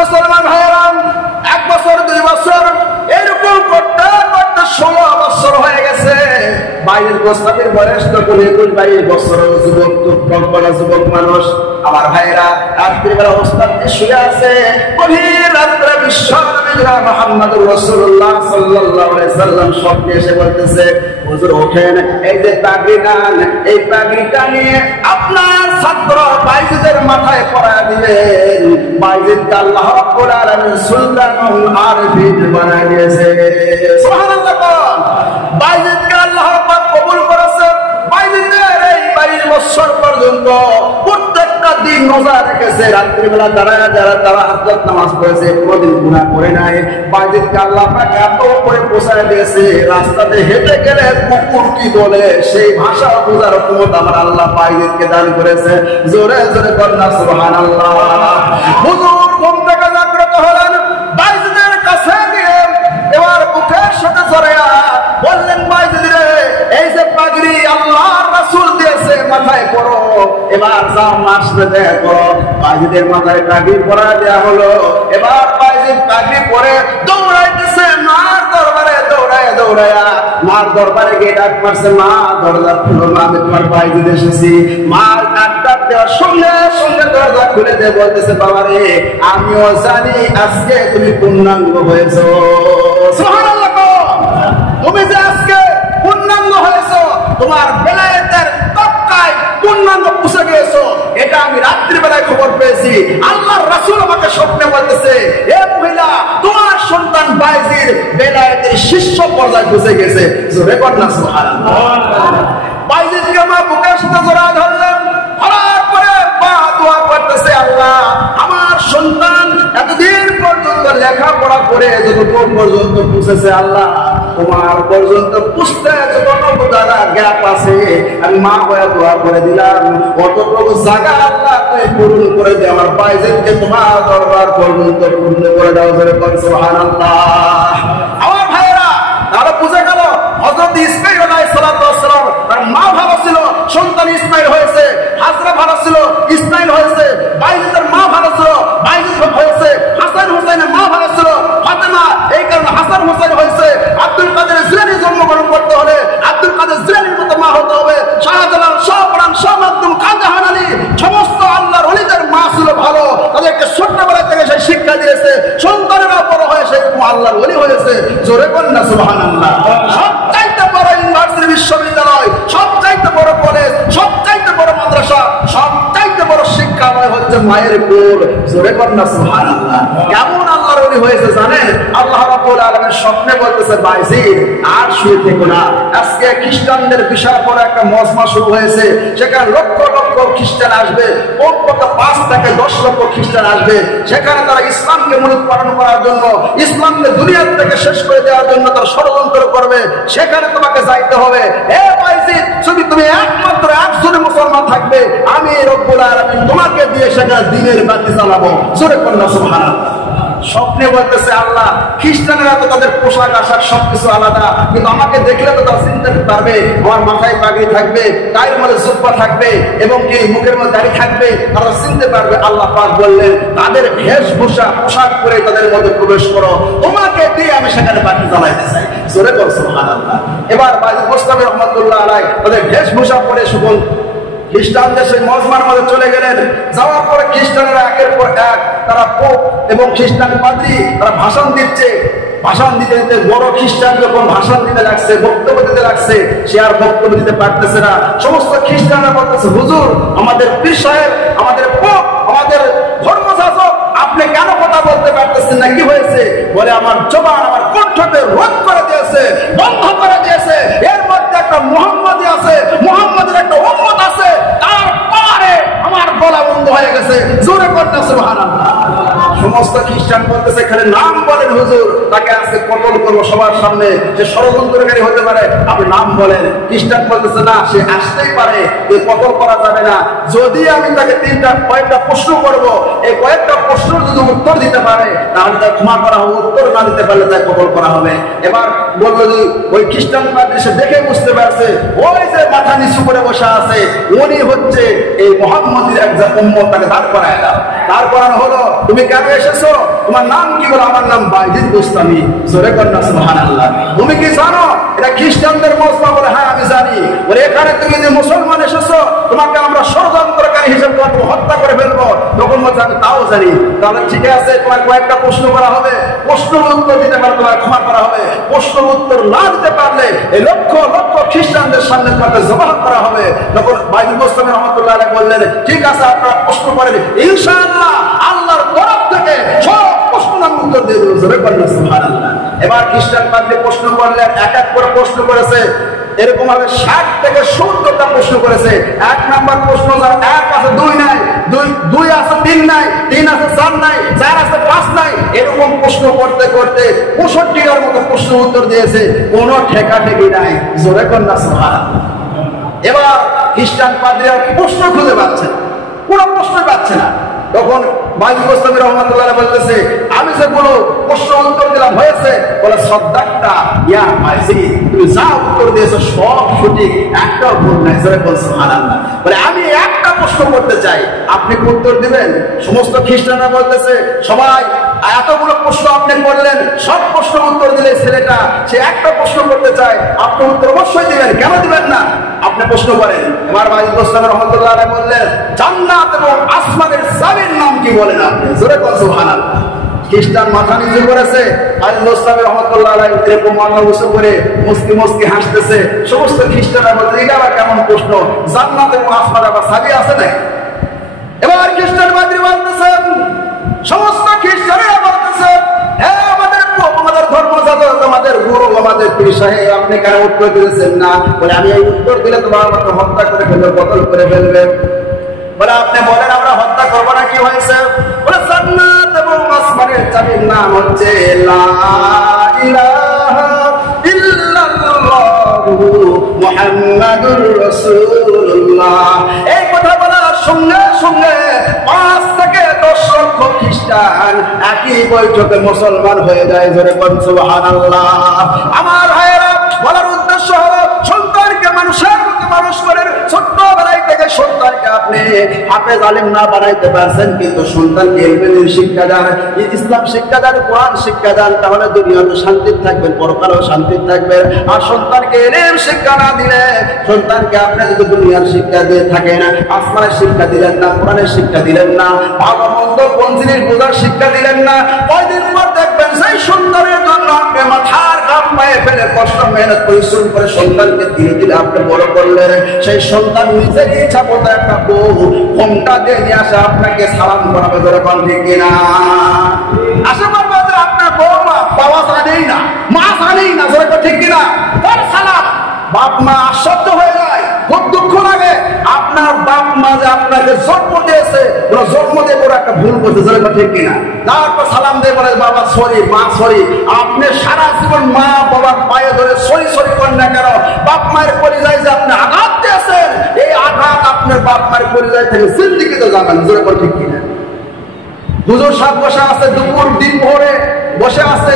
মুসলমান ভাইয়েরা, 1 বছর 2 বছর এরকম করতে করতে 16 বছর হয়ে গেছে। বাইরের গোস্তাদের বয়স তখন 21-22 বছর। যুবক তো কল্পনা যুবক মানুষ। আমার ভাইরা রাত্রিবেলা অবস্থাতে শুয়ে আছে। গভীর রাত্রে বিশ্বনবী মুহাম্মদুর রাসূলুল্লাহ সাল্লাল্লাহু আলাইহি সাল্লাম স্বপ্নে এসে বলতেছে, হুজুর ওঠেন, এই যে পাগড়ি নেন, এই পাগড়িটা নিয়ে আপনার ছাত্র বাইজিদের মাথায় পরায় দিবেন। বাইজিদকে আল্লাহ রাব্বুল আলামিন সুলতানুল আরিফিন বানায় দিয়েছে। সুবহানাল্লাহ। বাইজিদকে আল্লাহ পাক কবুল করেছে। বাইজিদের এই 22 বছর পর্যন্ত প্রত্যেকটা দিন রোজা রেখেছে। রাত্রিবেলা যারা তাহাজ্জুদ নামাজ পড়েছে, কোনোদিন গুনাহ করে নাই। বাইজিদকে আল্লাহ পাক এত করে পৌঁছায় দিয়েছে, রাস্তাতে হেঁটে গেলে কুকুর কি বলে সেই ভাষা বোঝার ক্ষমতা আমার আল্লাহ বাইজিদকে দান করেছে। জোরে জোরে বলনা সুবহানাল্লাহ। হুজুর ঘুম থেকে জাগ্রত হলেন, বাইজিদের কাছে গিয়ে এবার বুকের সাথে জড়ায়া বললেন, বাইজিদ রে, এই যে পাগড়ি আল্লাহর রাসূল দিয়েছে মাথায় পরো, এবার যাও মার সাথে দেখা করো। বাইজিদের মাথায় পাগড়ি পরা দেয়া হলো। এবার বাইজিদ পাগড়ি পরে দৌড়াইতেছে মার দরবারে। দৌড়ায়া মার দরবারে গিয়ে ডাক মারছে, মা দরজা খুলো, মা আমি তোমার বাইজিদ এসেছি। মার ডাক দেওয়ার সঙ্গে সঙ্গে দরজা খুলে দিয়ে বলতেছে, বাবা রে, আমিও জানি আজকে তুমি পূর্ণাঙ্গ হয়েছো। সুবহানাল্লাহ। তুমি যে আজকে পূর্ণাঙ্গ হয়েছো, তোমার বেলায়েতের তক্কায় পূর্ণাঙ্গ পুষে গিয়েছো, এটা আমি রাত্রিবেলায় খবর পেয়েছি। আল্লাহর রাসূল আমাকে স্বপ্নে বলতেছে, এ মহিলা, তোমার সন্তান বাইজিদ বেলায়েতের শীর্ষ পর্যায়ে পৌঁছে গেছে। জোরে বলনা সুবহানাল্লাহ। বাইজিদকে আমার বুকের সাথে জড়ায় ধরলাম। ধরার পরে মা দোয়া করতেছে, আল্লাহ, আমার সন্তান এতদিন পর্যন্ত লেখাপড়া করে যতটুকু পর্যন্ত পৌঁছেছে, আল্লাহ তোমার পর্যন্ত পুষতে যতটুকু দাদা গ্যাপ আছে, আমি মা হয়ে দোয়া করে দিলাম, অতটুকু জায়গা আল্লাহ তুমি পূরণ করে দিয়ে আমার বাইজিদকে তোমার দরবার পর্যন্ত পূর্ণ করে দাও। জোরে বল সুবহানাল্লাহ। আমার ভাইয়েরা, তাহলে বুঝে গেল হযরত ইসমাঈল আলাইহিস সালাতু ওয়াস সালাম, তার মা ভালো ছিল, সন্তান ইসমাঈল হয়েছে। হাজরা ভালো ছিল, ইসমাঈল হয়েছে। বাইজিদের মা ভালো ছিল, বাইজিদ হয়েছে। হাসান হুসাইনের মা ভালো ছিল, ফাতেমা, এই কারণে হাসান হুসাইন হয়েছে। আব্দুল কাদের জিলানী জন্মগ্রহণ করতে হলে আব্দুল কাদের জিলানীর মতো মা হতে হবে। শাহজালাল, শাহপরান, শাহ মাকদুম, কাজহান আলী, সমস্ত আল্লাহর ওলিদের মা ছিল ভালো। তাদেরকে ছোট্টবেলা থেকে সেই শিক্ষা দিয়েছে। সন্তানেরা বড় হয়ে সেই আল্লাহর ওলি হয়েছে। জোরে বলেন না সুবহানাল্লাহ। সবচাইতে বড় ইউনিভার্সিটি, বিশ্ববিদ্যালয়, সবচাইতে বড় কলেজ, সবচাইতে বড় মাদ্রাসা, সবচাইতে বড় শিক্ষালয় হচ্ছে মায়ের কোল। জোরে বলেন না সুবহানাল্লাহ। কেমন আল্লাহর ওলি হয়েছে জানেন? আল্লাহ রাব্বুল আলামিন স্বপ্নে বলতেছে, বাইজিদ আর শুয়ে থেকো না। আজকে খ্রিস্টানদের বিশাল বড় একটা মজমা শুরু হয়েছে। সেখানে লক্ষ লক্ষ খ্রিস্টান আসবে, কমপক্ষে 5 থেকে 10 লক্ষ খ্রিস্টান আসবে। সেখানে তারা ইসলামকে মূলোৎপাটন করার জন্য, ইসলামকে দুনিয়ার থেকে শেষ করে দেওয়ার জন্য তারা ষড়যন্ত্র করবে। সেখানে তোমাকে যাইতে হবে। হে বাইজিদ, যদি তুমি একমাত্র একজনের মুসলমান থাকবে, আমি রব্বুল আলামিন তোমাকে দিয়ে সেখানে দ্বীনের বাতি জ্বালাবো। জোরে বলেন সুবহানাল্লাহ। স্বপ্নে বলতেছে, আল্লাহ, খ্রিস্টানেরা তো তাদের পোশাক আশাক সবকিছু আলাদা, কিন্তু আমাকে দেখলে তো তারা চিনতে পারবে। আমার মাথায় পাগড়ি থাকবে, গায়ের মধ্যে জুব্বা থাকবে এবং কি মুখের মধ্যে দাড়ি থাকবে, তারা চিনতে পারবে। আল্লাহ পাক বললেন, তাদের বেশভূষা পোশাক পরে তাদের মধ্যে প্রবেশ করো, তোমাকে দিয়ে আমি সেখানে বাতি জ্বালাইতে চাই। জোরে বল সুবহানাল্লাহ। এবার বাইজিদ বোস্তামী রহমাতুল্লাহ আলাইহি তাদের বেশভূষা পরে সকল খ্রিস্টানদের সেই মজমার মধ্যে চলে গেলেন। যাওয়ার পরে খ্রিস্টানেরা একের পর এক তারা পোপ এবং খ্রিস্টান পাদ্রী তারা ভাষণ দিচ্ছে। ভাষণ দিতে দিতে বড় খ্রিস্টান যখন ভাষণ দিতে লাগছে, বক্তব্য দিতে লাগছে, সে আর বক্তব্য দিতে পারতেছে না। সমস্ত খ্রিস্টানরা বলতেছে, হুজুর, আমাদের পীর সাহেব, আমাদের পোপ, আমাদের ধর্মশাসক, আপনি কেন কথা বলতে পারতেছেন না? কি হয়েছে? বলে, আমার জবান, আমার কণ্ঠকে রোধ করে দিয়েছে, বন্ধ করে দিয়েছে। এর মধ্যে একটা মুহাম্মাদি আছে, মুহাম্মাদের একটা উম্মত আছে, তারপরে আমার গলা বন্ধ হয়ে গেছে। জোরে বলেন সুবহানাল্লাহ। সমস্ত খ্রিস্টান বলতেছে, খালি নাম বলেন হুজুর, তাকে আজকে কতল করবো সবার সামনে, যে ষড়যন্ত্রকারী হতে পারে, আপনি নাম বলেন। খ্রিস্টান বলতেছে, না, সে আসতেই পারে, কতল করা যাবে না। যদি আমি তাকে কয়েকটা প্রশ্ন করবো, এই কয়েকটা প্রশ্ন যদি উত্তর দিতে পারে তাহলে তাকে ক্ষমা করা হবে, উত্তর না দিতে পারলে তাকে কতল করা হবে। এবার বললো যে ওই খ্রিস্টান পাদ্রী সে দেখে বুঝতে পারছে, ওই যে মাথা নিচু করে বসে আছে, উনি হচ্ছে এই মুহাম্মদের একজন উম্মত, তাকে দাঁড় করায় দাও। তারপর হলো তুমি কেন এসেছো, তোমার নাম কি? বলো আমার নাম বাইজিদ গোস্তামি। জোরে কন্যা সুবহানাল্লাহ। তুমি কি জানো এটা খ্রিস্টানদের মজমা? বলে হ্যাঁ আমি জানি। বলে এখানে তুমি যে মুসলমান এসেছো, তোমাকে আমরা ষড়যন্ত্রকারী হিসেবে হত্যা করে ফেলবো। তখন বলছে আমি তাও জানি। তাহলে ঠিক আছে, তোমার কয়েকটা প্রশ্ন করা হবে, প্রশ্নের উত্তর দিতে পারলে তোমার ক্ষমা করা হবে। প্রশ্নের উত্তর না দিতে পারলে এই লক্ষ লক্ষ খ্রিস্টানদের সামনে তোমাকে জবাব করা হবে। তখন বাইজিদ গোস্তামি রহমাতুল্লাহ আলাইহি বললেন ঠিক আছে আপনারা প্রশ্ন করেন, ইনশাআল্লাহ আল্লাহর তরফ থেকে সব প্রশ্নের উত্তর দিয়ে দেবো। জোরে বলুন সুবহানাল্লাহ। এবার খ্রিস্টান পাদ্রী প্রশ্ন করলেন, এক এক করে প্রশ্ন করেছে। এরকম ভাবে 60 থেকে 70টা প্রশ্ন করেছে। 1 নাম্বার প্রশ্ন যার 1 আছে 2 নাই, 2 আছে 3 নাই, 3 আছে 4 নাই, 4 আছে 5 নাই, এরকম প্রশ্ন করতে করতে 65টার মতো প্রশ্ন উত্তর দিয়েছে। কোনো ঠেকাঠেকি নাই। জোরে কন্যা সুবহানাল্লাহ। এবার খ্রিস্টান পাদ্রীরা প্রশ্ন খুঁজে পাচ্ছে, কোনো প্রশ্ন পাচ্ছে না। তখন বাইজিদ গোস্তামি রহমাতুল্লাহ আলাইহি বলতেছে আমি যে কোনো প্রশ্ন উত্তর দিলাম হয়েছে। বলে সাদ্দাকতা ইয়া বাইজিদ, তুমি যা উত্তর দিয়েছো সব সঠিক, একটাও ভুল নাই। জোরে বল সুবহানাল্লাহ। বলে আমি একটা প্রশ্ন করতে চাই, আপনি কি উত্তর দিবেন? সমস্ত খ্রিস্টানরা বলতেছে সবাই এতগুলো প্রশ্ন আপনি করলেন, সব প্রশ্ন উত্তর দিলে ছেলেটা সে একটা প্রশ্ন করতে চায়, আপনি উত্তর অবশ্যই দিবেন, কেন দিবেন না? আপনি প্রশ্ন করেন। এবার বাইজিদ গোস্তামি রহমাতুল্লাহ আলাইহি বললেন জান্নাত এবং আসমানের চাবির নাম কি বলেন আপনি? জোরে বল সুবহানাল্লাহ। খ্রিস্টান মাথা নিচু করেছে, বাইজিদ গোস্তামি রহমাতুল্লাহ আলাইহি এরকম মাথা উঁচু করে মুস্কি মুস্কি হাসতেছে। সমস্ত খ্রিস্টানরা বলছে এটা আবার কেমন প্রশ্ন, জান্নাত এবং আসমানের আবার চাবি আছে না? এবার খ্রিস্টান পাদ্রী বলতেছেন, সমস্ত খ্রিস্টানেরা বলতেছে হ্যাঁ আমাদের ধর্মযাজক, আমাদের গুরু, আমাদের পীর সাহেব, আপনি কেন উত্তর দিয়েছেন না? বলে আমি এই উত্তর দিলে তোমার আমাকে হত্যা করে ফেলবে, কতল করে ফেলবে। বলে আপনি বলেন আমরা হত্যা করবো না, কি হয়েছে? বলে জান্নাত এবং আসমানের চাবির নাম হচ্ছে লা ইলাহা ইল্লাল্লাহু মুহাম্মাদুর রাসূলুল্লাহ। এই কথা বলার সঙ্গে সঙ্গে 5 থেকে 10 লক্ষ খ্রিস্টান একই বৈঠকে মুসলমান হয়ে যায়। জোরে বলুন সুবহানাল্লাহ। আমার ভাইয়েরা, বলার উদ্দেশ্য হলো সন্তানকে মানুষের মতো মানুষ করেন। ছোট্টবেলায় থেকে সন্তানকে আপনি হাফেজ আলেম না বানাইতে পারছেন, কিন্তু সন্তানকে ইলমের শিক্ষা দেন, ইসলাম শিক্ষা দেন, কোরআন শিক্ষা দেন, তাহলে দুনিয়াতে শান্তি থাকবেন, পরকালেও শান্তি থাকবেন। আর সন্তানকে ইলম শিক্ষা না দিলে, সন্তানকে আপনি যদি দুনিয়ার শিক্ষা দিয়ে থাকেন, আসমানের শিক্ষা দিলেন না, কোরআনের শিক্ষা দিলেন না, ভালো মন্দ কোন জিনিস বোঝার শিক্ষা দিলেন না, কয়দিন পর দেখবেন সেই সন্তানের জন্য আপনি মাথার ঘাম পায়ে ফেলে কষ্ট মেহনত পরিশ্রম করে সন্তানকে ধীরে ধীরে আপনি বড় করলেন। সেই সন্তান নিজের ইচ্ছা মতো একটা বউ ঘোমটা দিয়ে নিয়ে আসে, আপনাকে সালাম করাবে। ধরে কোন ঠিক কিনা? আসে বলবে যে আপনার বউ বাবা জানেই না, মা জানেই না। ধরে ঠিক কিনা? তার সালাম বাপ মা আশ্চর্য হয়ে যায়, খুব দুঃখ লাগে। আপনার বাপ মা যে আপনাকে জন্ম দিয়েছে, জন্ম দিয়ে করে একটা ভুল করছে। ধরে ঠিক কিনা? তারপর সালাম দিয়ে বলে বাবা সরি, মা সরি। আপনি সারা জীবন মা বাবার পায়ে ধরে সরি সরি করেন না কেন? বাপ মায়ের পরিচয় যে আপনি আঘাত দিয়েছেন, এই আঘাত আপনার বাপ মায়ের পরিচয় থেকে জিন্দেগিতে যাবেন। ধরে ঠিক কিনা? হুজুর সাহেব বসে আছে, দুপুর দিন ভরে বসে আছে,